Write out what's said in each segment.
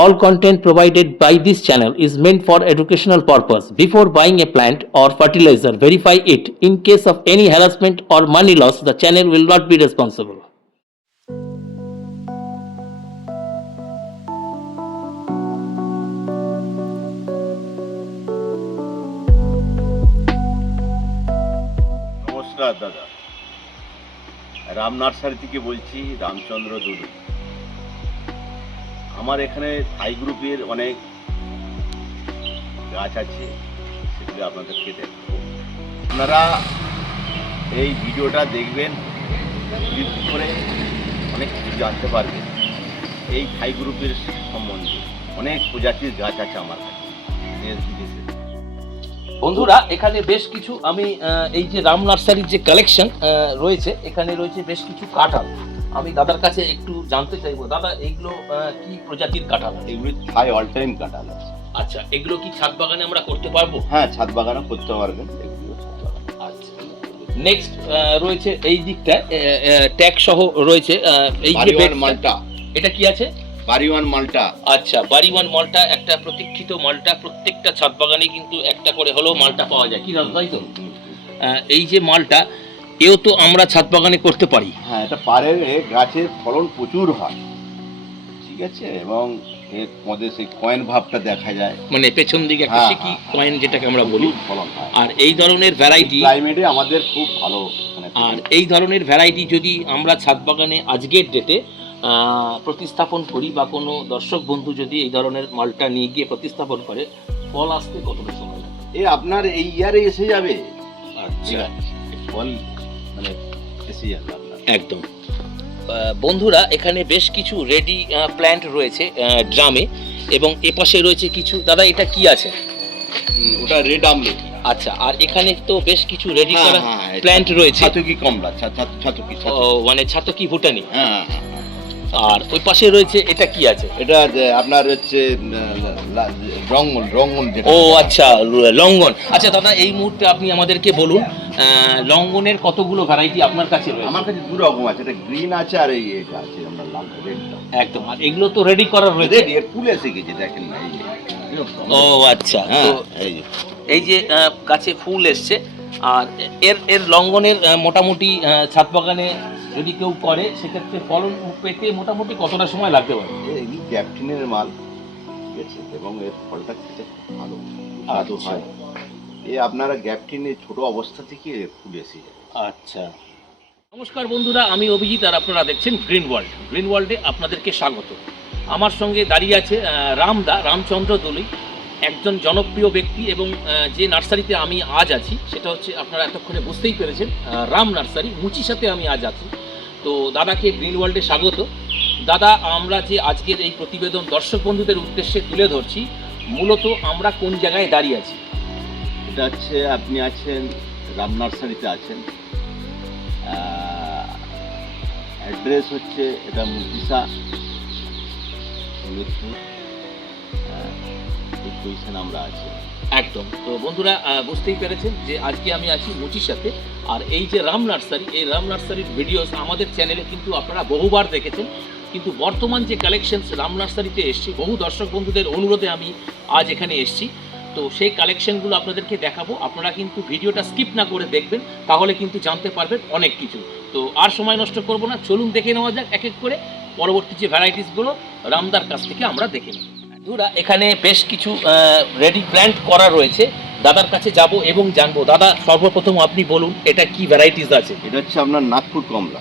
All content provided by this channel is meant for educational purpose. Before buying a plant or fertilizer, verify it. In case of any harassment or money loss, the channel will not be responsible. নমস্কার দাদা থেকে বলছি রামচন্দ্র দুলু আমার এখানে থাই গ্রুপের অনেক গাছ আছে, সেগুলো আপনাদেরকে দেখাবো। আপনারা এই ভিডিওটা দেখবেন করে অনেক কিছু জানতে পারবেন। এই থাই গ্রুপের সম্বন্ধে অনেক প্রজাতির গাছ আছে আমার কাছে, দেশ বন্ধুরা, এখানে বেশ কিছু আমি এই যে রাম নার্সারির যে কালেকশন রয়েছে, এখানে রয়েছে বেশ কিছু কাঁঠাল। আমি দাদার কাছে একটু জানতে চাইব দাদা এইগুলো আহ, কি প্রজাতির কাঁঠাল? এগুলি থাই অল টাইম আছে। আচ্ছা এগুলো কি ছাদ বাগানে আমরা করতে পারব? হ্যাঁ ছাদ বাগানে করতে পারবেন এগুলো বাগান। আচ্ছা। নেক্সট রয়েছে এই দিকটায় ট্যাগ সহ রয়েছে এই যে মালটা। এটা কি আছে? বাড়িওয়ান মালটা। আচ্ছা বাড়িওয়ান মালটা একটা প্রতীক্ষিত মালটা প্রত্যেকটা ছাদ বাগানে কিন্তু একটা করে হলেও মালটা পাওয়া যায়। কি দাদা তাই তো? আহ, এই যে মালটা এও তো আমরা ছাদ বাগানে করতে পারি। হ্যাঁ এটা পাড়ের এ গাছের ফলন প্রচুর হয়। ঠিক আছে? এবং এর মধ্যে সেই কয়েন ভাবটা দেখা যায়। মানে পেছন দিকে একটা হ্যাঁ, সিকি হ্যাঁ। কয়েন যেটাকে আমরা বলি। ফলন হয়। আর এই ধরনের ভ্যারাইটি ক্লাইমেটে আমাদের খুব ভালো মানে আর এই ধরনের ভ্যারাইটি যদি আমরা ছাদ বাগানে আজকের ডেটে প্রতিস্থাপন করি বা কোনো দর্শক বন্ধু যদি এই ধরনের মালটা নিয়ে গিয়ে প্রতিস্থাপন করে ফল আসতে কতটা সময় লাগে? এ আপনার এই ইয়ারে এসে যাবে। আচ্ছা। ফল মানে যাবে একদম। বন্ধুরা এখানে বেশ কিছু রেডি প্ল্যান্ট রয়েছে ড্রামে। এবং এপাশে রয়েছে কিছু দাদা এটা কি আছে? ওটা রেড আমলেট আচ্ছা আর এখানে তো বেশ কিছু রেডি হ্যাঁ, করা প্ল্যান্ট রয়েছে। ছাতকি কমলা ছাতকি মানে ছাতকি ভুটানি। হ্যাঁ, হ্যাঁ। আর ওই পাশে রয়েছে এটা কি আছে? এটা আপনার হচ্ছে রঙ্গন রঙ্গন ও আচ্ছা লঙ্গন। আচ্ছা দাদা এই মুহূর্তে আপনি আমাদেরকে বলুন লঙ্গনের কতগুলো ভ্যারাইটি আপনার কাছে রয়েছে? আমার কাছে দু রকম আছে এটা গ্রিন আছে আর এই এটা আছে আমরা লাল রেডটা একদম আর এগুলো তো রেডি করা রয়েছে? রেড এর ফুল এসে গেছে দেখেন না এই যে। ও আচ্ছা হ্যাঁ তো এই যে। এই যে আহ, গাছে ফুল এসছে আর এর এর লঙ্গনের মোটামুটি ছাদ বাগানে যদি কেউ করে সেক্ষেত্রে ফলন পেতে মোটামুটি কতটা সময় লাগতে পারে? এই ক্যাপটিনের মাল ঠিক আছে এবং এর ফলটা খেতে ভালো সুস্বাদু আচ্ছা। হয়। এ আপনারা গ্যাপটিনের ছোট অবস্থা থেকে ফুল এসে আচ্ছা। নমস্কার বন্ধুরা আমি অভিজিৎ আর আপনারা দেখছেন গ্রিন ওয়ার্ল্ড গ্রিন ওয়ার্ল্ডে আপনাদেরকে স্বাগত। আমার সঙ্গে দাঁড়িয়ে আছে রামদা রামচন্দ্র দলুই একজন জনপ্রিয় ব্যক্তি এবং যে নার্সারিতে আমি আজ আছি সেটা হচ্ছে আপনারা এতক্ষণে বুঝতেই পেরেছেন রাম নার্সারি মুচির সাথে আমি আজ আছি। তো দাদাকে গ্রিন ওয়ার্ল্ডে স্বাগত। দাদা আমরা যে আজকের এই প্রতিবেদন দর্শক বন্ধুদের উদ্দেশ্যে তুলে ধরছি মূলত আমরা কোন জায়গায় দাঁড়িয়ে আছি? এটা হচ্ছে আপনি আছেন রাম নার্সারিতে আছেন। অ্যাড্রেস হচ্ছে এটা মুদিসা আহ, এই পজিশন আমরা আছি। একদম। তো বন্ধুরা বুঝতেই পেরেছেন যে আজকে আমি আছি মুচির সাথে। আর এই যে রাম নার্সারি, এই রাম নার্সারির ভিডিওস আমাদের চ্যানেলে কিন্তু আপনারা বহুবার দেখেছেন। কিন্তু বর্তমান যে কালেকশনস রাম নার্সারিতে এসছি, বহু দর্শক বন্ধুদের অনুরোধে আমি আজ এখানে এসছি। তো সেই কালেকশনগুলো আপনাদেরকে দেখাবো। আপনারা কিন্তু ভিডিওটা স্কিপ না করে দেখবেন, তাহলে কিন্তু জানতে পারবেন অনেক কিছু। তো আর সময় নষ্ট করব না, চলুন দেখে নেওয়া যাক এক এক করে। পরবর্তী যে ভ্যারাইটিসগুলো রামদার কাছ থেকে আমরা দেখে নিই বন্ধুরা এখানে বেশ কিছু রেডি প্ল্যান্ট করা রয়েছে। দাদার কাছে যাব এবং জানব। দাদা সর্বপ্রথম আপনি বলুন এটা কি ভ্যারাইটিস আছে? এটা হচ্ছে আপনার নাগপুর কমলা।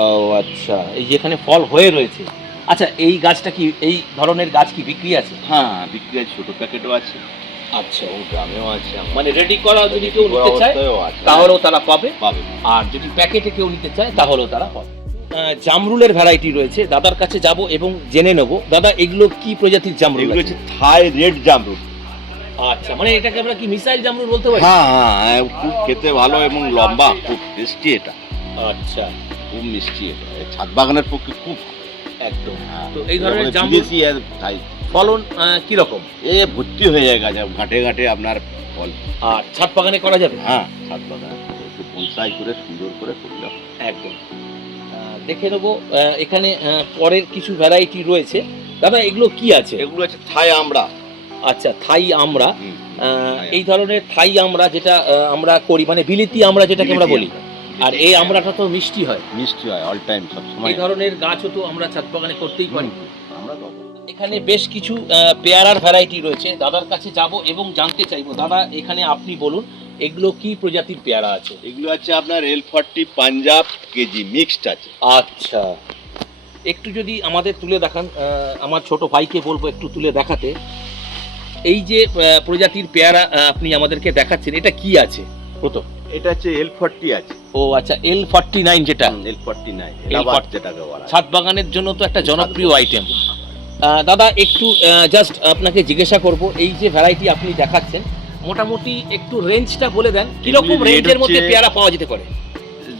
ও আচ্ছা। এই যেখানে ফল হয়ে রয়েছে। আচ্ছা এই গাছটা কি এই ধরনের গাছ কি বিক্রি আছে? হ্যাঁ বিক্রি আছে ছোটো প্যাকেটও আছে। আচ্ছা এবং গ্রামেও আছে। মানে রেডি করা যদি কেউ নিতে চায় তাহলেও তারা পাবে। পাবে। আর যদি প্যাকেটে কেউ নিতে চায় তাহলেও তারা পাবে। জামরুলের ভ্যারাইটি রয়েছে। দাদার কাছে যাব এবং জেনে নেব। দাদা এগুলো কি প্রজাতির জামরুল এগুলো হচ্ছে থাই রেড জামরুল। আচ্ছা মানে এটাকে আমরা কি মিসাইল জামরুল বলতে পারি? হ্যাঁ হ্যাঁ হ্যাঁ, খুব খেতে ভালো এবং লম্বা খুব টেস্টি এটা। আচ্ছা। খুব মিষ্টি এটা। ছাদ বাগানের পক্ষে খুব একদম। হ্যাঁ, তো এই ধরনের জামরুল থাই ফলন কি রকম এ ভর্তি হয়ে যায় গাছে ঘাটে ঘাটে আপনার ফল। আর ছাদ বাগানে করা যাবে? হ্যাঁ ছাদ বাগান। একটু বনসাই করে সুন্দর করে করলে হবে। একদম। দেখে নেব। এখানে পরের কিছু ভ্যারাইটি রয়েছে। দাদা এগুলো কি আছে? এগুলো আছে থাই আমরা আচ্ছা থাই আমরা এই ধরনের থাই আমরা যেটা আমরা করি মানে বিলিতি আমরা যেটাকে আমরা বলি। আর এই আমরাটা তো মিষ্টি হয়। মিষ্টি হয় অল টাইম সব সময়। এই ধরনের গাছও তো আমরা ছাদ বাগানে করতেই পারি। আমরা এখানে বেশ কিছু পেয়ারার ভ্যারাইটি রয়েছে। দাদার কাছে যাব এবং জানতে চাইব। দাদা এখানে আপনি বলুন এগুলো কি প্রজাতির পেয়ারা আছে? এগুলো আছে আপনার L forty Punjab KG mixed আছে। আচ্ছা। একটু যদি আমাদের তুলে দেখান আমার ছোট ভাইকে বলব একটু তুলে দেখাতে। এই যে প্রজাতির পেয়ারা আপনি আমাদেরকে দেখাচ্ছেন এটা কি আছে? প্রথম। এটা হচ্ছে এল ফর্টি আছে। ও আচ্ছা এল ফর্টি নাইন যেটা এল ফর্টি নাইন L40 যেটাকে ছাদ বাগানের জন্য তো একটা জনপ্রিয় আইটেম দাদা একটু জাস্ট আপনাকে জিজ্ঞাসা করব এই যে ভ্যারাইটি আপনি দেখাচ্ছেন মোটামুটি একটু রেঞ্জটা বলে দেন। কীরকম রেঞ্জের মধ্যে পেয়ারা পাওয়া যেতে পারে?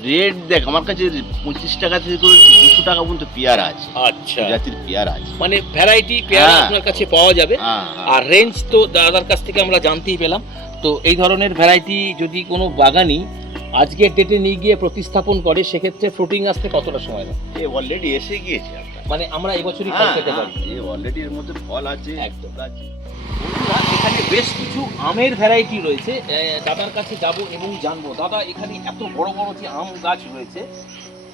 রেট দেখ আমার কাছে পঁচিশ টাকা থেকে করে দুশো টাকা পর্যন্ত পেয়ারা আছে। আচ্ছা। জাতির পেয়ারা আছে। মানে ভ্যারাইটি পেয়ারা হ্যাঁ। আপনার কাছে পাওয়া যাবে। হ্যাঁ, হ্যাঁ। আর রেঞ্জ তো দাদার কাছ থেকে আমরা জানতেই পেলাম। তো এই ধরনের ভ্যারাইটি যদি কোনো বাগানি আজকের ডেটে নিয়ে গিয়ে প্রতিস্থাপন করে সেক্ষেত্রে ফ্রুটিং আসতে কতটা সময় লাগে? অলরেডি এসে গিয়েছে। মানে আমরা এবছরই ফল খেতে পেতে হ্যাঁ, পারি। এ অলরেডি এর মধ্যে ফল আছে একদম। আছে। এখানে বেশ কিছু আমের ভ্যারাইটি রয়েছে। দাদার কাছে যাব এবং জানব। দাদা এখানে এত বড় বড় যে আম গাছ রয়েছে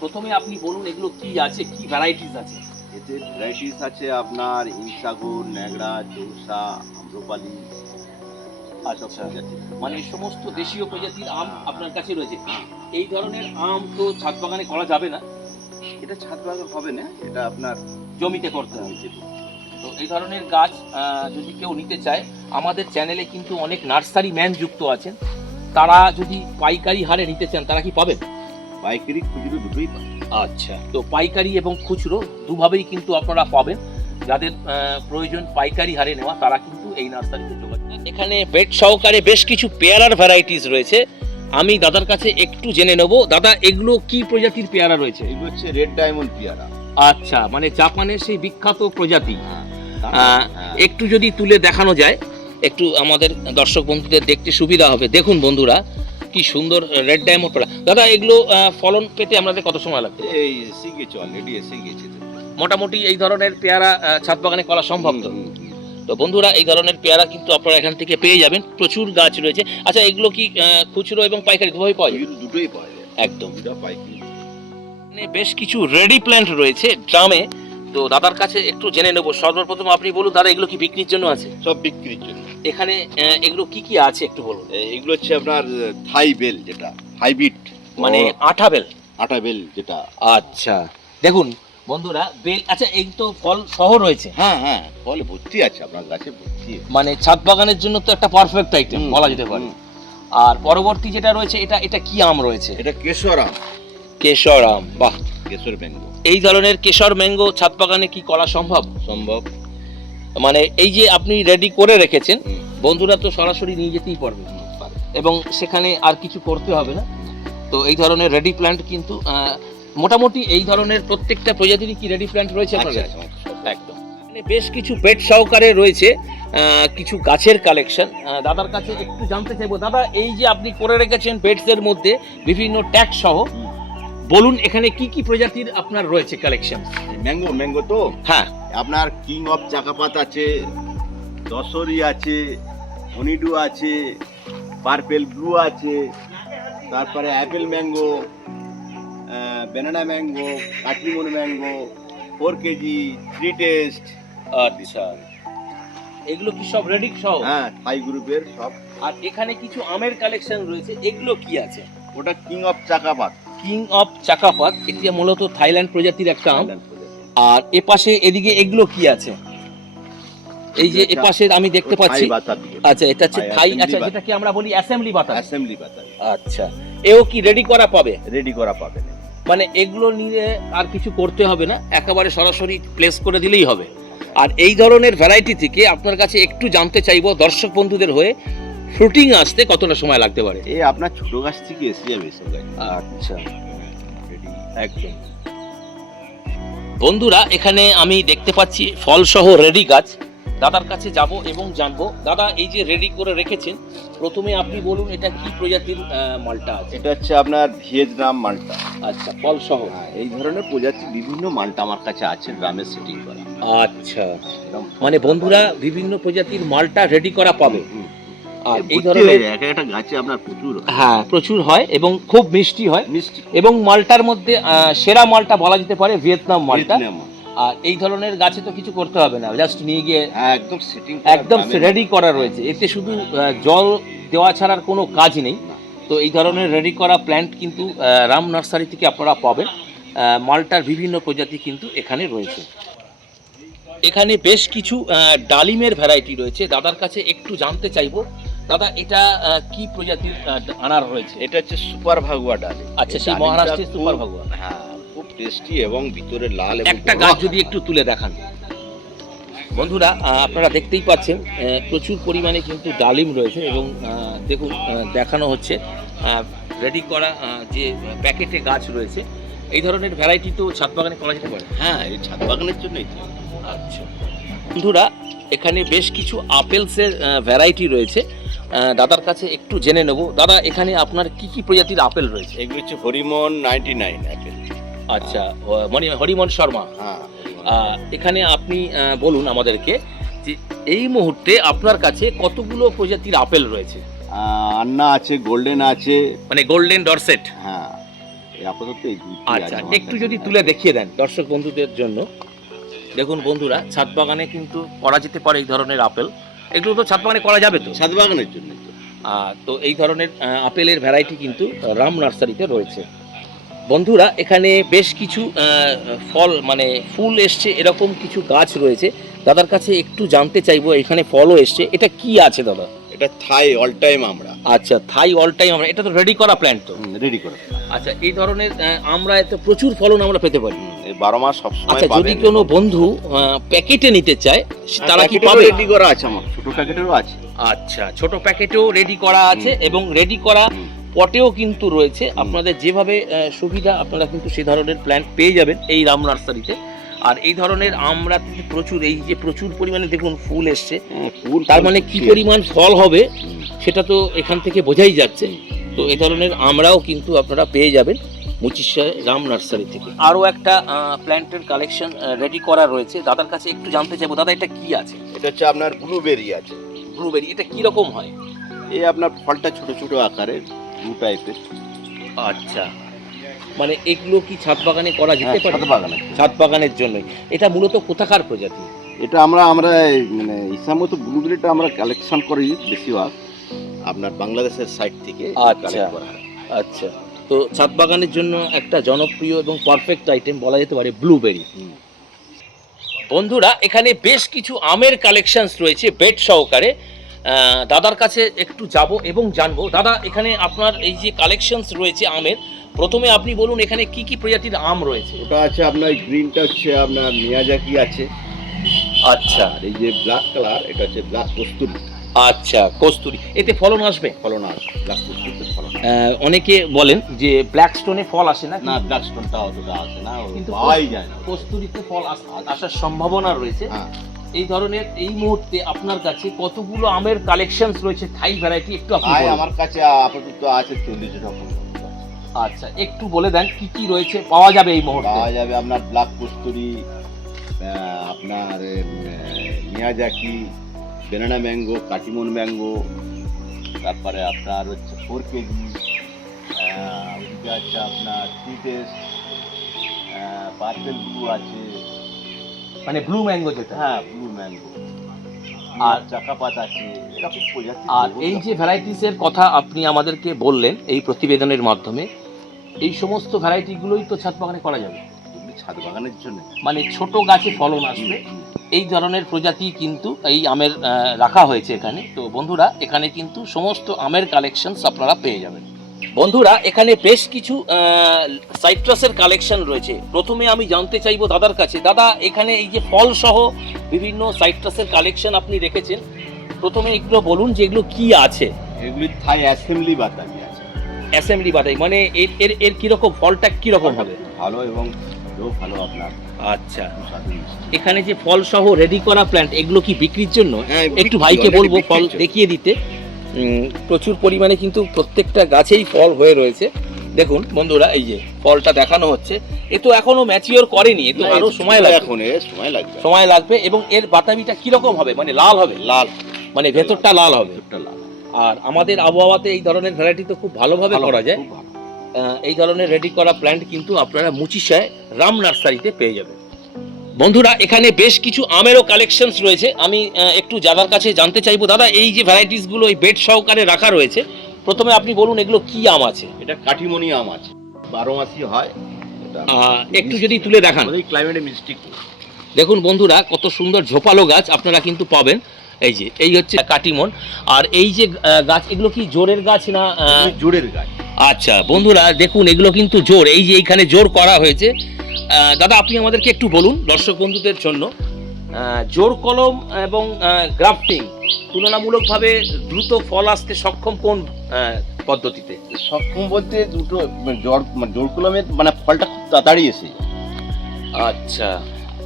প্রথমে আপনি বলুন এগুলো কি আছে কি ভ্যারাইটিস আছে? এতে ভ্যারাইটিস আছে আপনার ইনসাগুর ন্যাংরা চৌসা আম্রপালি আচ্ছা। মানে এই সমস্ত দেশীয় প্রজাতির আম আপনার কাছে রয়েছে। এই ধরনের আম তো ছাদ বাগানে করা যাবে না। এটা ছাদ বাগান হবে না এটা আপনার জমিতে করতে হবে তো এই ধরনের গাছ যদি কেউ নিতে চায় আমাদের চ্যানেলে কিন্তু অনেক নার্সারি ম্যান যুক্ত আছেন। তারা যদি পাইকারি হারে নিতে চান তারা কি পাবেন? পাইকারি খুচরো দুটোই পাবে আচ্ছা তো পাইকারি এবং খুচরো দুভাবেই কিন্তু আপনারা পাবেন। যাদের প্রয়োজন পাইকারি হারে নেওয়া তারা কিন্তু এই নার্সারিতে যোগাযোগ এখানে বেড সহকারে বেশ কিছু পেয়ারার ভ্যারাইটিস রয়েছে। আমি দাদার কাছে একটু জেনে নেব দাদা এগুলো কি প্রজাতির পেয়ারা রয়েছে? এগুলো হচ্ছে রেড ডায়মন্ড পেয়ারা। আচ্ছা মানে জাপানের সেই বিখ্যাত প্রজাতি। হ্যাঁ। একটু যদি তুলে দেখানো যায় একটু আমাদের দর্শক বন্ধুদের দেখতে সুবিধা হবে। দেখুন বন্ধুরা কি সুন্দর রেড ডায়মন্ড পেয়ারা। দাদা এগুলো ফলন পেতে আমাদের কত সময় লাগবে? এই এসে গেছে অলরেডি এসে গেছে। মোটামুটি এই ধরনের পেয়ারা ছাদ বাগানে করা সম্ভব তো। তো বন্ধুরা এই ধরনের পেয়ারা কিন্তু আপনারা এখান থেকে পেয়ে যাবেন। প্রচুর গাছ রয়েছে। আচ্ছা এগুলো কি খুচরো এবং পাইকারি দুভাবেই পাওয়া যায়? দুটোই পাওয়া যায়। একদম। বেশ কিছু রেডি প্ল্যান্ট রয়েছে ড্রামে। তো দাদার কাছে একটু জেনে নেব। সর্বপ্রথম আপনি বলুন দাদা এগুলো কি বিক্রির জন্য আছে? সব বিক্রির জন্য। এখানে এগুলো কি কি আছে একটু বলুন? এগুলো হচ্ছে আপনার থাই বেল যেটা হাইব্রিড। মানে আঠা বেল? আঠা বেল যেটা। আচ্ছা। দেখুন বন্ধুরা বেল আচ্ছা এই তো ফল সহ রয়েছে। হ্যাঁ হ্যাঁ ফল ভর্তি আছে আপনার গাছে ভর্তি মানে ছাদ বাগানের জন্য তো একটা পারফেক্ট আইটেম বলা যেতে পারে। আর পরবর্তী যেটা রয়েছে এটা এটা কি আম রয়েছে? এটা কেশর আম। কেশর আম বাহ। কেশর ম্যাঙ্গো। এই ধরনের কেশর ম্যাঙ্গো ছাদ বাগানে কি করা সম্ভব? সম্ভব। মানে এই যে আপনি রেডি করে রেখেছেন বন্ধুরা তো সরাসরি নিয়ে যেতেই পারবে। এবং সেখানে আর কিছু করতে হবে না। তো এই ধরনের রেডি প্ল্যান্ট কিন্তু মোটামুটি এই ধরনের প্রত্যেকটা প্রজাতিরই কি রেডি প্ল্যান্ট রয়েছে আপনার কাছে? একদম। বেশ কিছু পেট সহকারে রয়েছে কিছু গাছের কালেকশন দাদার কাছে একটু জানতে চাইব দাদা এই যে আপনি করে রেখেছেন বেডসের মধ্যে বিভিন্ন ট্যাগ সহ বলুন এখানে কি কি প্রজাতির আপনার রয়েছে কালেকশন ম্যাঙ্গো ম্যাঙ্গো তো? হ্যাঁ। আপনার কিং অফ চাকাপাত আছে দশরি আছে হনিডু আছে পার্পেল ব্লু আছে তারপরে apple mango banana mango কাটলিমন mango four KG three taste আচ্ছা। এগুলো কি সব রেডি? সহ হ্যাঁ থাই গ্রুপের সব। আর এখানে কিছু আমের কালেকশন রয়েছে। এগুলো কি আছে? ওটা কিং অফ চাকাপাত। কিং অফ চাকাপাত এটি মূলত থাইল্যান্ড প্রজাতির একটা আম। আর এ পাশে এদিকে এগুলো কি আছে? এই যে এ পাশে আমি দেখতে পাচ্ছি। আচ্ছা এটা হচ্ছে থাই আচ্ছা বাতাস। যেটাকে আমরা বলি অ্যাসেম্বলি বাতাস অ্যাসেম্বলি বাতাস আচ্ছা। এও কি রেডি করা পাবে? রেডি করা পাবে। মানে এগুলো নিয়ে আর কিছু করতে হবে না একেবারে সরাসরি প্লেস করে দিলেই হবে। আর এই ধরনের ভ্যারাইটি থেকে আপনার কাছে একটু জানতে চাইব দর্শক বন্ধুদের হয়ে ফ্রুটিং আসতে কতটা সময় লাগতে পারে? এই আপনার ছোট গাছ থেকে এসে যাবে আচ্ছা। একদম। বন্ধুরা এখানে আমি দেখতে পাচ্ছি ফলসহ রেডি গাছ। দাদার কাছে যাব এবং জানব। দাদা এই যে রেডি করে রেখেছেন প্রথমে আপনি বলুন এটা কি প্রজাতির মালটা আছে? এটা হচ্ছে আপনার ভিয়েতনাম মালটা। আচ্ছা ফলসহ হ্যাঁ, এই ধরনের প্রজাতির বিভিন্ন মালটা আমার কাছে আছে গ্রামে সেটিং করা। আচ্ছা। মানে বন্ধুরা বিভিন্ন প্রজাতির মালটা রেডি করা পাবে। আর এই ধরনের একটা গাছে আপনার প্রচুর হয়। প্রচুর হয় এবং খুব মিষ্টি হয়। মিষ্টি। এবং মালটার মধ্যে সেরা মালটা বলা যেতে পারে ভিয়েতনাম মালটা। আর এই ধরনের গাছে তো কিছু করতে হবে না জাস্ট নিয়ে গিয়ে একদম সেটিং একদম রেডি করা রয়েছে। এতে শুধু জল দেওয়া ছাড়ার কোনো কাজ নেই। তো এই ধরনের রেডি করা প্ল্যান্ট কিন্তু রাম নার্সারি থেকে আপনারা পাবেন। মালটার বিভিন্ন প্রজাতি কিন্তু এখানে রয়েছে। এখানে বেশ কিছু ডালিমের ভ্যারাইটি রয়েছে। দাদার কাছে একটু জানতে চাইব। দাদা এটা কি প্রজাতির আনার রয়েছে? এটা হচ্ছে সুপার ভাগুয়া ডাল আচ্ছা সেই মহারাষ্ট্রের সুপার ভাগুয়া। হ্যাঁ। টেস্টি এবং ভিতরে লাল একটা গাছ যদি একটু তুলে দেখান। বন্ধুরা আপনারা দেখতেই পাচ্ছেন প্রচুর পরিমাণে কিন্তু ডালিম রয়েছে এবং দেখুন দেখানো হচ্ছে রেডি করা যে প্যাকেটে গাছ রয়েছে। এই ধরনের ভ্যারাইটি তো ছাদ বাগানে করা যেতে পারে। হ্যাঁ এই ছাদ বাগানের জন্যই আচ্ছা। বন্ধুরা এখানে বেশ কিছু আপেলসের ভ্যারাইটি রয়েছে। দাদার কাছে একটু জেনে নেব। দাদা এখানে আপনার কি কি প্রজাতির আপেল রয়েছে? এগুলো হচ্ছে হরিমন নাইনটি নাইন অ্যাপেল আচ্ছা মানে হরিমন শর্মা। হ্যাঁ এখানে আপনি বলুন আমাদেরকে যে এই মুহূর্তে আপনার কাছে কতগুলো প্রজাতির আপেল রয়েছে? আন্না আছে গোল্ডেন আছে। মানে গোল্ডেন ডরসেট? হ্যাঁ আপাতত আচ্ছা একটু যদি তুলে দেখিয়ে দেন দর্শক বন্ধুদের জন্য। দেখুন বন্ধুরা ছাদ বাগানে কিন্তু করা যেতে পারে এই ধরনের আপেল। এগুলো তো ছাদ বাগানে করা যাবে তো? ছাদ বাগানের জন্য তো। এই ধরনের আপেলের ভ্যারাইটি কিন্তু রাম নার্সারিতে রয়েছে। বন্ধুরা এখানে বেশ কিছু ফল মানে ফুল এসছে এরকম কিছু গাছ রয়েছে। দাদার কাছে একটু জানতে চাইব এখানে ফলও এসছে। এটা কি আছে দাদা? এটা থাই অল টাইম আমরা। আচ্ছা থাই অল টাইম আমরা এটা তো রেডি করা প্ল্যান্ট তো? রেডি করে আচ্ছা এই ধরনের আমরা এতে প্রচুর ফলন আমরা পেতে পারি। বারো মাস সবসময় আচ্ছা যদি কোনো বন্ধু প্যাকেটে নিতে চায় তারা কি পাবে? রেডি করা আছে আমার ছোট প্যাকেটেরও আছে। আচ্ছা ছোট প্যাকেটেও রেডি করা আছে এবং রেডি করা। পটেও কিন্তু রয়েছে। আপনাদের যেভাবে সুবিধা আপনারা কিন্তু সেই ধরনের প্ল্যান্ট পেয়ে যাবেন এই রাম নার্সারিতে। আর এই ধরনের আমরা প্রচুর এই যে প্রচুর পরিমাণে দেখুন ফুল এসছে। ফুল তার মানে কি পরিমাণ ফল হবে সেটা তো এখান থেকে বোঝাই যাচ্ছে। তো এই ধরনের আমরাও কিন্তু আপনারা পেয়ে যাবেন মুচিশা রাম নার্সারি থেকে। আরও একটা প্ল্যান্টের কালেকশন রেডি করা রয়েছে। দাদার কাছে একটু জানতে চাইব দাদা এটা কি আছে? এটা হচ্ছে আপনার ব্লুবেরি আছে। ব্লুবেরি এটা কি রকম হয়? এই আপনার ফলটা ছোট ছোট আকারের। ব্লু টাইপের আচ্ছা। মানে এগুলো কি ছাদ বাগানে করা যেতে পারে? হ্যাঁ, ছাদ বাগানের ছাদ বাগানের জন্য এটা মূলত কোথাকার প্রজাতি? এটা আমরা আমরা মানে ইসামতো ব্লুবেরিটা আমরা কালেকশন করি বেশিরভাগ। আপনার বাংলাদেশের সাইড থেকে আচ্ছা। হয়। আচ্ছা। তো ছাদ বাগানের জন্য একটা জনপ্রিয় এবং পারফেক্ট আইটেম বলা যেতে পারে ব্লুবেরি বন্ধুরা এখানে বেশ কিছু আমের কালেকশনস রয়েছে বেড সহকারে। দাদার কাছে একটু যাব এবং জানব। দাদা এখানে আপনার এই যে কালেকশনস রয়েছে আমের প্রথমে আপনি বলুন এখানে কি কি প্রজাতির আম রয়েছে। ওটা আছে আপনার গ্রিনটা হচ্ছে আপনার মিয়াজাকি আছে। আচ্ছা। আর এই যে ব্ল্যাক কালার এটা হচ্ছে ব্ল্যাক কস্তুরি। আচ্ছা কস্তুরি। এতে ফলন আসবে? ফলন আসবে ব্ল্যাক কস্তুরিতে ফলন অনেকে বলেন যে ব্ল্যাক স্টোনে ফল আসে না না ব্ল্যাক স্টোনটা অতটা আসে না কিন্তু পাওয়াই যায় না। কস্তুরিতে ফল আস- আসার সম্ভাবনা রয়েছে। হ্যাঁ। এই ধরনের এই মুহূর্তে আপনার কাছে কতগুলো আমের কালেকশনস রয়েছে থাই ভ্যারাইটি একটু আপনি ভাই আমার কাছে আপাতত আছে চল্লিশ রকম আচ্ছা একটু বলে দেন কি কি রয়েছে পাওয়া যাবে এই মুহূর্তে? পাওয়া যাবে আপনার ব্ল্যাক কস্তুরি আপনার Miyazaki banana mango Katimon mango তারপরে আপনার হচ্ছে ফোর কেজি ওদিকে আছে আপনার থ্রি টেস্ট পার্পেল ব্লু আছে। মানে ব্লু ম্যাঙ্গো যেটা। হ্যাঁ ব্লু ম্যাঙ্গো আর- এরকম প্রজাতি আর এই যে ভ্যারাইটিসের কথা আপনি আমাদেরকে বললেন এই প্রতিবেদনের মাধ্যমে এই সমস্ত ভ্যারাইটিগুলোই তো ছাদ বাগানে করা যাবে। ছাদ বাগানের জন্য। মানে ছোট গাছে ফলন আসবে। এই ধরনের প্রজাতি কিন্তু এই আমের রাখা হয়েছে এখানে। তো বন্ধুরা এখানে কিন্তু সমস্ত আমের কালেকশনস আপনারা পেয়ে যাবেন। বন্ধুরা এখানে বেশ কিছু সাইট্রাসের কালেকশন রয়েছে। প্রথমে আমি জানতে চাইব দাদার কাছে। দাদা এখানে এই যে ফল সহ বিভিন্ন সাইট্রাসের কালেকশন আপনি রেখেছেন। প্রথমে এগুলো বলুন যে এগুলো কি আছে। এগুলি থাই অ্যাসেম্বলি বাতাবি আছে। অ্যাসেম্বলি বাদাই মানে এর এর এর কীরকম ফলটা কীরকম হবে? ভালো এবং ভালো আপনার। আচ্ছা। এখানে যে ফল সহ রেডি করা প্ল্যান্ট এগুলো কি বিক্রির জন্য? হ্যাঁ, একটু ভাইকে বলব ফল দেখিয়ে দিতে। প্রচুর পরিমাণে কিন্তু প্রত্যেকটা গাছেই ফল হয়ে রয়েছে। দেখুন বন্ধুরা এই যে ফলটা দেখানো হচ্ছে এ তো এখনও ম্যাচিওর করেনি এ তো আরও সময় লাগবে। এখন এর সময় লাগবে। সময় লাগবে এবং এর বাতাবিটা কীরকম হবে? মানে লাল হবে? লাল। মানে ভেতরটা লাল হবে। আর আমাদের আবহাওয়াতে এই ধরনের ভ্যারাইটি তো খুব ভালোভাবে ভালো, করা যায়। এই ধরনের রেডি করা প্ল্যান্ট কিন্তু আপনারা মুচিশায় রাম নার্সারিতে পেয়ে যাবেন। বন্ধুরা এখানে বেশ কিছু আমেরও কালেকশনস রয়েছে। আমি একটু দাদার কাছে জানতে চাইব। দাদা এই যে ভ্যারাইটিসগুলো এই বেড সহকারে রাখা রয়েছে প্রথমে আপনি বলুন এগুলো কি আম আছে? এটা কাঠিমণি আম আছে। বারো মাসই হয়। একটু যদি তুলে দেখান। ক্লাইমেটে খুব। দেখুন বন্ধুরা কত সুন্দর ঝোপালো গাছ আপনারা কিন্তু পাবেন। এই যে এই হচ্ছে কাটিমন আর এই যে গাছ এগুলো কি জোরের গাছ না জোরের গাছ। আচ্ছা বন্ধুরা দেখুন এগুলো কিন্তু জোর। এই যে এইখানে জোর করা হয়েছে। দাদা আপনি আমাদেরকে একটু বলুন দর্শক বন্ধুদের জন্য জোর কলম এবং গ্রাফটিং তুলনামূলকভাবে দ্রুত ফল আসতে সক্ষম কোন পদ্ধতিতে? সক্ষম বলতে দুটো মানে জোর মানে জোর কলমের মানে ফলটা খুব তাড়াতাড়ি এসে আচ্ছা।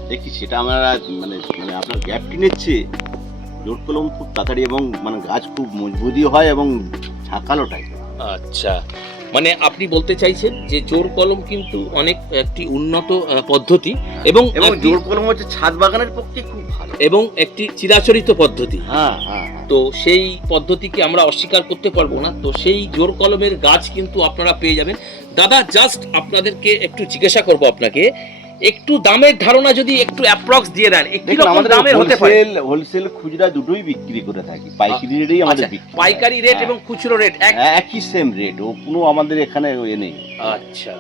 দেখি সেটা আমরা মানে মানে আপনার গ্যাপ কিনেছে জোর কলম খুব তাড়াতাড়ি এবং মানে গাছ খুব মজবুতি হয় এবং ঝাঁকালো টাইপের আচ্ছা। মানে আপনি বলতে চাইছেন যে জোর কলম কিন্তু অনেক একটি উন্নত পদ্ধতি এবং জোর কলম হচ্ছে ছাদ বাগানের পক্ষে খুব ভালো। এবং একটি চিরাচরিত পদ্ধতি। হ্যাঁ হ্যাঁ হ্যাঁ। তো সেই পদ্ধতিকে আমরা অস্বীকার করতে পারব না। তো সেই জোর কলমের গাছ কিন্তু আপনারা পেয়ে যাবেন। দাদা জাস্ট আপনাদেরকে একটু জিজ্ঞাসা করব আপনাকে একটু দামের ধারণা যদি একটু অ্যাপ্রক্স দিয়ে দেন কি রকম দামের হতে পারে? হোলসেল খুচরা দুটোই বিক্রি করে থাকি। পাইকারি রেটেই আমাদের আচ্ছা, বিক্রি পাইকারি রেট হ্যাঁ। এবং খুচরো রেট একই সেম রেট ও কোনো আমাদের এখানে এ নেই। আচ্ছা।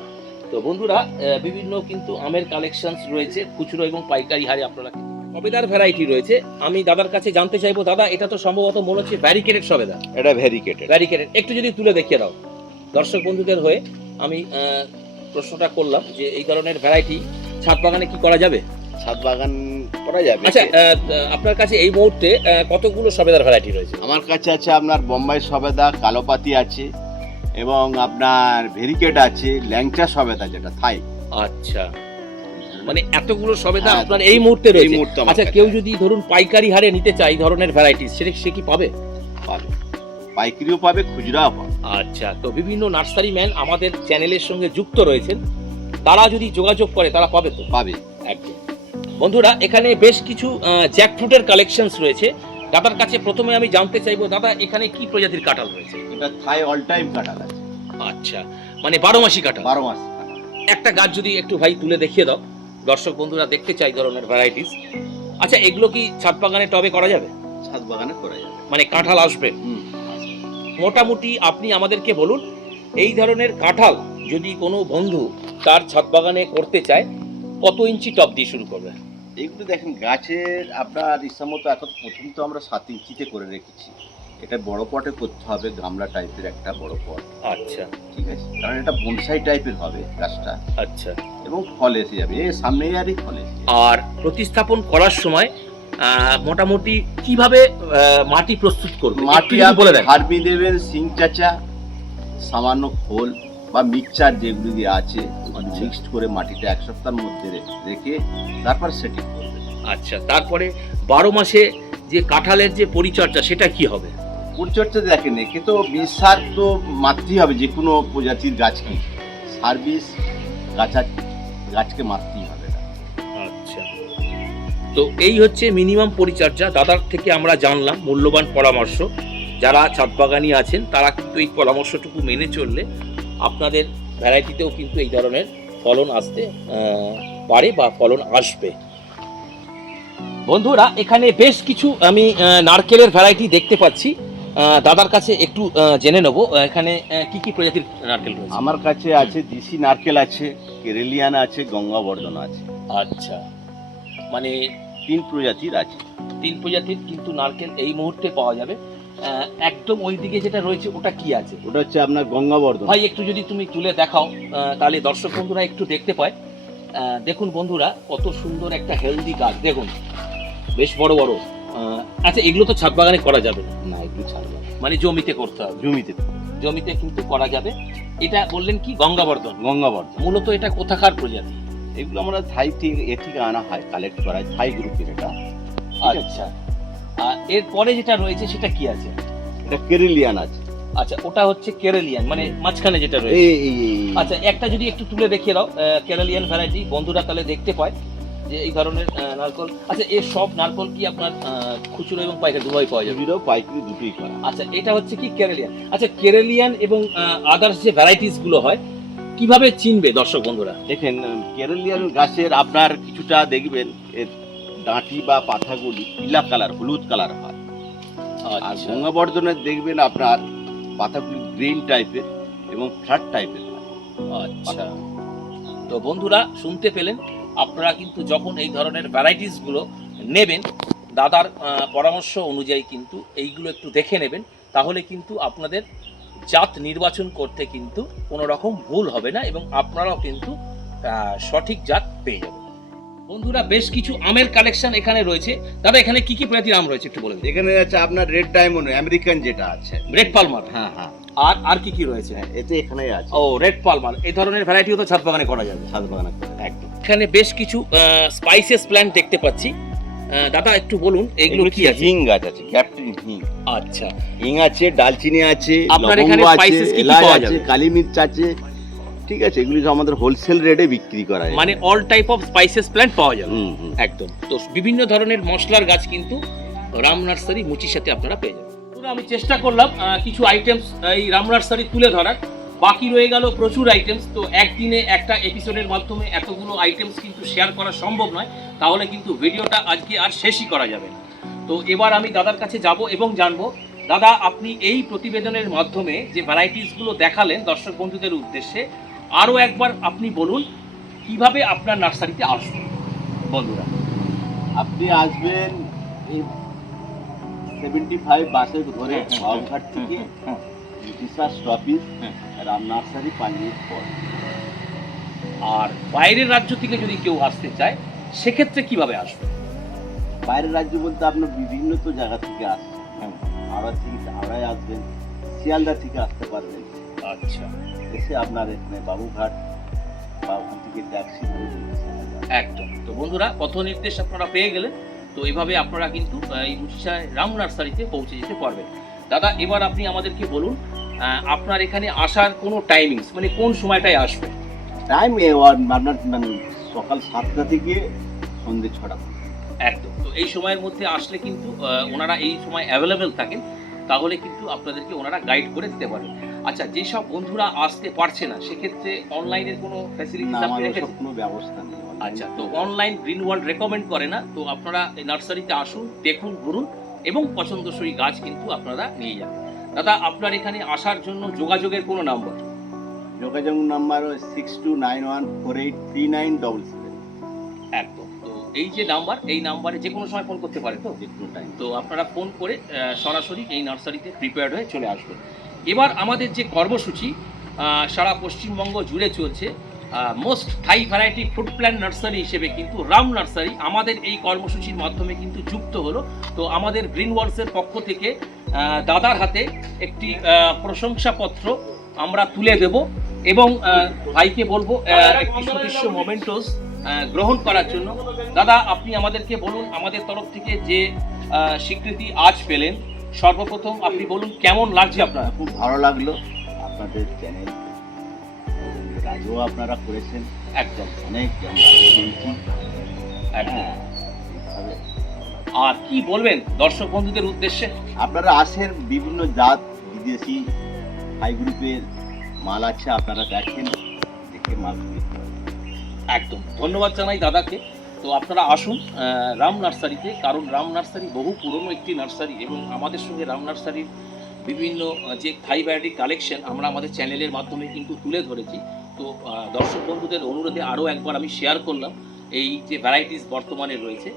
তো বন্ধুরা বিভিন্ন কিন্তু আমের কালেকশনস রয়েছে খুচরো এবং পাইকারি হারে আপনারা সবেদার ভ্যারাইটি রয়েছে। আমি দাদার কাছে জানতে চাইব দাদা এটা তো সম্ভবত মনে হচ্ছে ব্যারিকেডেড সবেদা এটা ভ্যারিকেটেড ব্যারিকেডেড একটু যদি তুলে দেখিয়ে দাও। দর্শক বন্ধুদের হয়ে আমি প্রশ্নটা করলাম যে এই ধরনের ভ্যারাইটি ছাদ বাগানে কি করা যাবে? ছাদ বাগান করা যাবে। আচ্ছা আপনার কাছে এই মুহূর্তে কতগুলো সবেদার ভ্যারাইটি রয়েছে? আমার কাছে আছে আপনার বোম্বাই সবেদা কালোপাতি আছে এবং আপনার ভেরিকেট আছে ল্যাংচা সবেদা যেটা থাই। আচ্ছা। মানে এতগুলো সবেদা হ্যাঁ, আপনার এই মুহূর্তে রয়েছে। আচ্ছা কেউ যদি ধরুন পাইকারি হারে নিতে চায় ধরনের ভ্যারাইটি সেটা সে কি পাবে? পাবে। পাইকারিও পাবে খুচরাও পাবে। আচ্ছা তো বিভিন্ন নার্সারি ম্যান আমাদের চ্যানেলের সঙ্গে যুক্ত রয়েছেন। তারা যদি যোগাযোগ করে তারা পাবে তো? পাবে। একদম। বন্ধুরা এখানে বেশ কিছু জ্যাকফ্রুটের কালেকশনস রয়েছে। দাদার কাছে প্রথমে আমি জানতে চাইব দাদা এখানে কি প্রজাতির কাঁঠাল রয়েছে? এটা থাই অল টাইম কাঁঠাল আছে। আচ্ছা। মানে বারো মাসি কাঁঠাল? বারো মাস একটা গাছ যদি একটু ভাই তুলে দেখিয়ে দাও। দর্শক বন্ধুরা দেখতে চাই ধরনের ভ্যারাইটিস আচ্ছা এগুলো কি ছাদ বাগানে টবে করা যাবে? ছাদ বাগানে করা যাবে। মানে কাঁঠাল আসবে। মোটামুটি আপনি আমাদেরকে বলুন এই ধরনের কাঁঠাল যদি কোনো বন্ধু তার ছাদ বাগানে করতে চায় কত ইঞ্চি টপ দিয়ে শুরু করবে? এইগুলো দেখেন গাছের আপনার ইচ্ছা মতো এখন প্রথম তো আমরা সাত ইঞ্চিতে করে রেখেছি। এটা বড় পটে করতে হবে গামলা টাইপের একটা বড় পট। আচ্ছা। ঠিক আছে? কারণ এটা বনসাই টাইপের হবে গাছটা। আচ্ছা। এবং ফল এসে যাবে। এ সামনে ইয়ারই ফল এসে আর প্রতিস্থাপন করার সময় মোটামুটি কীভাবে মাটি প্রস্তুত করবে? মাটি বলে দেন। হারবি দেবেন সিং চাচা সামান্য খোল বা মিক্সচার যেগুলি দিয়ে আছে। মিক্সড করে মাটিটা এক সপ্তাহের মধ্যে রেখে তারপর সেটিং করবেন আচ্ছা তারপরে বারো মাসে যে কাঁঠালের যে পরিচর্যা সেটা কি হবে? পরিচর্যা দেখেন একে তো বিষ সার তো মারতেই হবে যে কোনো প্রজাতির গাছকে সার বিষ গাছা গাছকে মারতেই হবে আচ্ছা। তো এই হচ্ছে মিনিমাম পরিচর্যা। দাদার থেকে আমরা জানলাম মূল্যবান পরামর্শ। যারা ছাদ বাগানি আছেন তারা কিন্তু এই পরামর্শটুকু মেনে চললে আপনাদের ভ্যারাইটিতেও কিন্তু এই ধরনের ফলন আসতে পারে বা ফলন আসবে। বন্ধুরা এখানে বেশ কিছু আমি নারকেলের ভ্যারাইটি দেখতে পাচ্ছি। দাদার কাছে একটু জেনে নেব এখানে কি কি প্রজাতির নারকেল রয়েছে? আমার কাছে আছে দেশি নারকেল আছে কেরেলিয়ান আছে গঙ্গাবর্ধন আছে। আচ্ছা। মানে তিন প্রজাতির আছে। তিন প্রজাতির কিন্তু নারকেল এই মুহূর্তে পাওয়া যাবে। একদম ওই দিকে যেটা রয়েছে ওটা কি আছে? ওটা হচ্ছে আপনার গঙ্গাবর্ধন। ভাই একটু যদি তুমি তুলে দেখাও তাহলে দর্শক বন্ধুরা একটু দেখতে পায়। দেখুন বন্ধুরা কত সুন্দর একটা হেলদি গাছ দেখুন। বেশ বড় বড়। আচ্ছা এগুলো তো ছাদ বাগানে করা যাবে না? এগুলো ছাড়লাম মানে জমিতে করতে হবে। জমিতে। জমিতে কিন্তু করা যাবে। এটা বললেন কি? গঙ্গাবর্ধন। গঙ্গাবর্ধন। মূলত এটা কোথাকার প্রজাতি? এগুলো আমরা থাই থেকে এ থেকে আনা হয় কালেক্ট করা হয় থাই গ্রুপের এটা। আচ্ছা। আর এরপরে যেটা রয়েছে সেটা কি আছে? এটা কেরেলিয়ান আছে। আচ্ছা ওটা হচ্ছে কেরালিয়ান মানে মাঝখানে যেটা রয়েছে। আচ্ছা একটা যদি একটু তুলে দেখিয়ে দাও কেরালিয়ান ভ্যারাইটি বন্ধুরা তাহলে দেখতে পায় যে এই ধরনের নারকল। আচ্ছা এর সব নারকল কি আপনার খুচরো এবং পাইকারি দুটোই পাওয়া যাবে? এগুলো পাইকারি দুটোই করা আচ্ছা এটা হচ্ছে কি কেরালিয়ান? আচ্ছা কেরালিয়ান এবং আদার্স যে ভ্যারাইটিসগুলো হয় কীভাবে চিনবে দর্শক বন্ধুরা? দেখেন কেরালিয়ান গাছের আপনার কিছুটা দেখবেন এর ডাঁটি বা পাতাগুলি পিলা কালার হলুদ কালার হয়। আর আচ্ছা। গঙ্গাবর্ধনের দেখবেন আপনার পাতাগুলি গ্রিন টাইপের এবং ফ্ল্যাট টাইপের আচ্ছা। তো বন্ধুরা শুনতে পেলেন? আপনারা কিন্তু যখন এই ধরনের ভ্যারাইটিসগুলো নেবেন দাদার পরামর্শ অনুযায়ী কিন্তু এইগুলো একটু দেখে নেবেন তাহলে কিন্তু আপনাদের জাত নির্বাচন করতে কিন্তু কোনো রকম ভুল হবে না এবং আপনারাও কিন্তু সঠিক জাত পেয়ে যাবেন। বন্ধুরা বেশ কিছু আমের কালেকশন এখানে রয়েছে। দাদা এখানে কি কি প্রজাতির আম রয়েছে একটু বলে দিন এখানে আছে আপনার রেড ডায়মন্ড আমেরিকান যেটা আছে। রেড পালমার হ্যাঁ হ্যাঁ। আর আর কি কি রয়েছে? হ্যাঁ, এতে এখানেই আছে। ও রেড পালমার এই ধরনের ভ্যারাইটিও তো ছাদ বাগানে করা যাবে। ছাদ বাগানে একদম। এখানে বেশ কিছু স্পাইসেস প্ল্যান্ট দেখতে পাচ্ছি। দাদা একটু বলুন এগুলো কি আছে? হিং গাছ আছে ক্যাপ্টেন হিং। আচ্ছা। হিং আছে ডালচিনি আছে আপনার এখানে স্পাইসেস কি কি পাওয়া যাবে? কালি মির্চ আছে। ঠিক আছে এগুলি তো আমাদের হোলসেল রেটে বিক্রি করা যায়। মানে all type of spices plant পাওয়া যাবে। একদম। তো বিভিন্ন ধরনের মশলার গাছ কিন্তু রাম নার্সারি মুচির সাথে আপনারা পেয়ে যাবেন। আমি চেষ্টা করলাম কিছু আইটেমস এই রাম নার্সারি তুলে ধরার। বাকি রয়ে গেল প্রচুর আইটেমস তো একদিনে একটা এপিসোডের মাধ্যমে এতগুলো আইটেমস কিন্তু শেয়ার করা সম্ভব নয়। তাহলে কিন্তু ভিডিওটা আজকে আর শেষই করা যাবে না। তো এবার আমি দাদার কাছে যাব এবং জানব দাদা আপনি এই প্রতিবেদনের মাধ্যমে যে ভ্যারাইটিসগুলো দেখালেন দর্শক বন্ধুদের উদ্দেশ্যে আরও একবার আপনি বলুন কীভাবে আপনার নার্সারিতে আসবেন বন্ধুরা। আপনি আসবেন এই সেভেন্টি ফাইভ বাসে ধরে হ্যাঁ, হ্যাঁ, থেকে হ্যাঁ। হ্যাঁ। রাম নার্সারি পাঁচ মিনিট পর। আর বাইরের রাজ্য থেকে যদি কেউ আসতে চায় সেক্ষেত্রে কীভাবে আসবে? বাইরের রাজ্য বলতে আপনার বিভিন্ন তো জায়গা থেকে আসছে। হাওড়া থেকে হাওড়ায় আসবেন শিয়ালদা থেকে আসতে পারবেন। আচ্ছা। এসে আপনার এখানে বাবুঘাট বা ওখান থেকে ট্যাক্সি। একদম। তো বন্ধুরা পথ নির্দেশ আপনারা পেয়ে গেলেন। তো এইভাবে আপনারা কিন্তু এই মুচিসায় রাম নার্সারিতে পৌঁছে যেতে পারবেন। দাদা এবার আপনি আমাদেরকে বলুন আপনার এখানে আসার কোনো টাইমিংস মানে কোন সময়টায় আসবে? টাইম আপনার মানে সকাল সাতটা থেকে সন্ধ্যে ছটা একদম। তো এই সময়ের মধ্যে আসলে কিন্তু ওনারা এই সময় অ্যাভেলেবেল থাকেন তাহলে কিন্তু আপনাদেরকে ওনারা গাইড করে দিতে পারেন আচ্ছা যেসব বন্ধুরা আসতে পারছে না সেক্ষেত্রে অনলাইনের কোনো না ফ্যাসিলিটিস আপনি রেখেছেন? কোনো ব্যবস্থা নেই আচ্ছা তো অনলাইন গ্রিন ওয়ার্ল্ড রেকমেন্ড করে না তো আপনারা এই নার্সারিতে আসুন দেখুন ঘুরুন এবং পছন্দসই গাছ কিন্তু আপনারা নিয়ে যান। দাদা আপনার এখানে আসার জন্য যোগাযোগের কোনো নাম্বার যোগাযোগ number six two nine one four eight three nine double seven একদম তো এই যে নাম্বার এই নাম্বারে যে কোনো সময় ফোন করতে পারে তো যে কোনো টাইম তো আপনারা ফোন করে সরাসরি এই নার্সারিতে প্রিপেয়ার্ড হয়ে চলে আসবেন। এবার আমাদের যে কর্মসূচি সারা পশ্চিমবঙ্গ জুড়ে চলছে most Thai variety food plant nursery হিসেবে কিন্তু রাম নার্সারি আমাদের এই কর্মসূচির মাধ্যমে কিন্তু যুক্ত হলো। তো আমাদের গ্রিন ওয়ার্লসের পক্ষ থেকে দাদার হাতে একটি প্রশংসাপত্র আমরা তুলে দেব এবং ভাইকে বলব একটি সুদৃশ্য মোমেন্টোস গ্রহণ করার জন্য। দাদা, আপনি আমাদেরকে বলুন, আমাদের তরফ থেকে যে স্বীকৃতি আজ পেলেন। সর্বপ্রথম আপনি বলুন কেমন লাগছে আপনার? খুব ভালো লাগল আপনাদের চ্যানেল আগেও আপনারা করেছেন। একদম। অনেক একদম। হ্যাঁ। আর কি বলবেন দর্শক বন্ধুদের উদ্দেশ্যে? আপনারা আসেন বিভিন্ন জাত বিদেশি হাই গ্রুপের মাল আছে আপনারা দেখেন দেখে মাল একদম। ধন্যবাদ জানাই দাদাকে। তো আপনারা আসুন রাম নার্সারিতে, কারণ রাম নার্সারি বহু পুরনো একটি নার্সারি এবং আমাদের সঙ্গে রাম নার্সারির বিভিন্ন যে থাই ভ্যারাইটি কালেকশন আমরা আমাদের চ্যানেলের মাধ্যমে কিন্তু তুলে ধরেছি। তো দর্শক বন্ধুদের অনুরোধে আরও একবার আমি শেয়ার করলাম এই যে ভ্যারাইটিস বর্তমানে রয়েছে।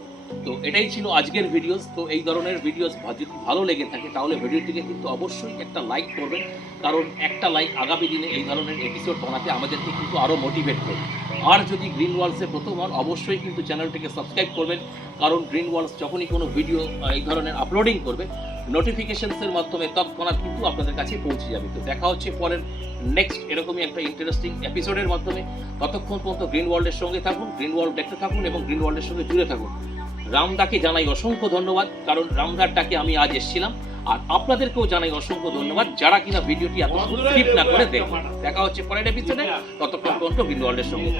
তো, এটাই ছিল আজকের ভিডিওস তো, এই ধরনের ভিডিওস যদি ভালো লেগে থাকে, তাহলে ভিডিওটিকে কিন্তু অবশ্যই একটা লাইক করবেন। কারণ একটা লাইক আগামী দিনে এই ধরনের এপিসোড বানাতে আমাদেরকে কিন্তু আরও মোটিভেট করবে। আর যদি গ্রিন ওয়ালসে প্রথম হন, অবশ্যই কিন্তু চ্যানেলটিকে সাবস্ক্রাইব করবেন। কারণ গ্রিন ওয়ালস যখনই কোনো ভিডিও এই ধরনের আপলোডিং করবে নোটিফিকেশনসের মাধ্যমে তৎক্ষণাৎ কিন্তু আপনাদের কাছে পৌঁছে যাবে। তো দেখা হচ্ছে পরের নেক্সট এরকমই একটা ইন্টারেস্টিং এপিসোডের মাধ্যমে। ততক্ষণ পর্যন্ত গ্রিন ওয়ার্ল্ডের সঙ্গে থাকুন গ্রিন ওয়ার্ল্ড দেখতে থাকুন এবং গ্রিন ওয়ার্ল্ডের সঙ্গে জুড়ে থাকুন। রামদাকে জানাই অসংখ্য ধন্যবাদ, কারণ রামদার ডাকে আমি আজ এসেছিলাম। আর আপনাদেরকেও জানাই অসংখ্য ধন্যবাদ যারা কিনা ভিডিওটি এত স্কিপ না করে দেখবেন দেখা হচ্ছে পরের এপিসোডে ততক্ষণ পর্যন্ত বিন্দু ওয়ার্ল্ডের সঙ্গে।